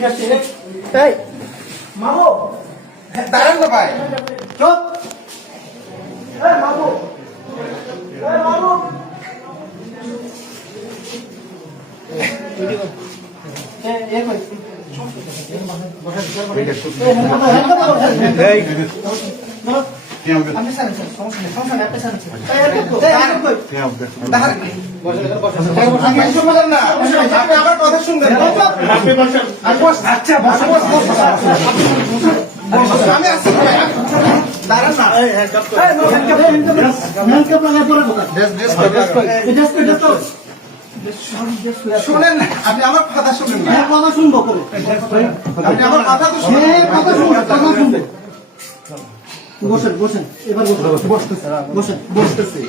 এই মামু দাঁড়ান না ভাই। চুপ এই মামু আমার কথা শুনবেন। আমি আসছি ভাই, দাঁড়ান না। শুনেন না, আপনি আমার কথা শুনেন না। আপনি আমার কথা তো শুনেন। বসেন বসেন এবার বসেন বসতেছি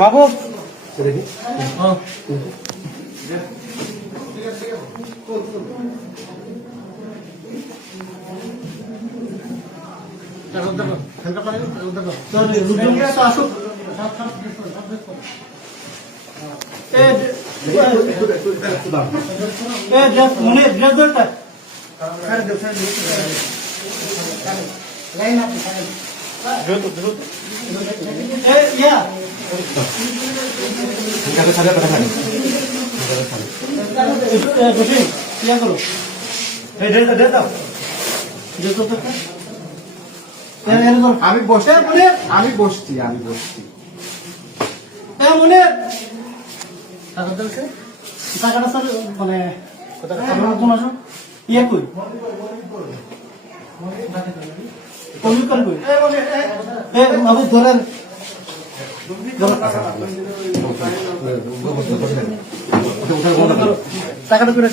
মাহবুব আসুক মনে ড্রেস দরকার আমি বসে আমি বসছি মনে টাকাটা স্যার মানে ইয়ে কই কমিউনিকেট কই আমি ধরেন টাকাটা করে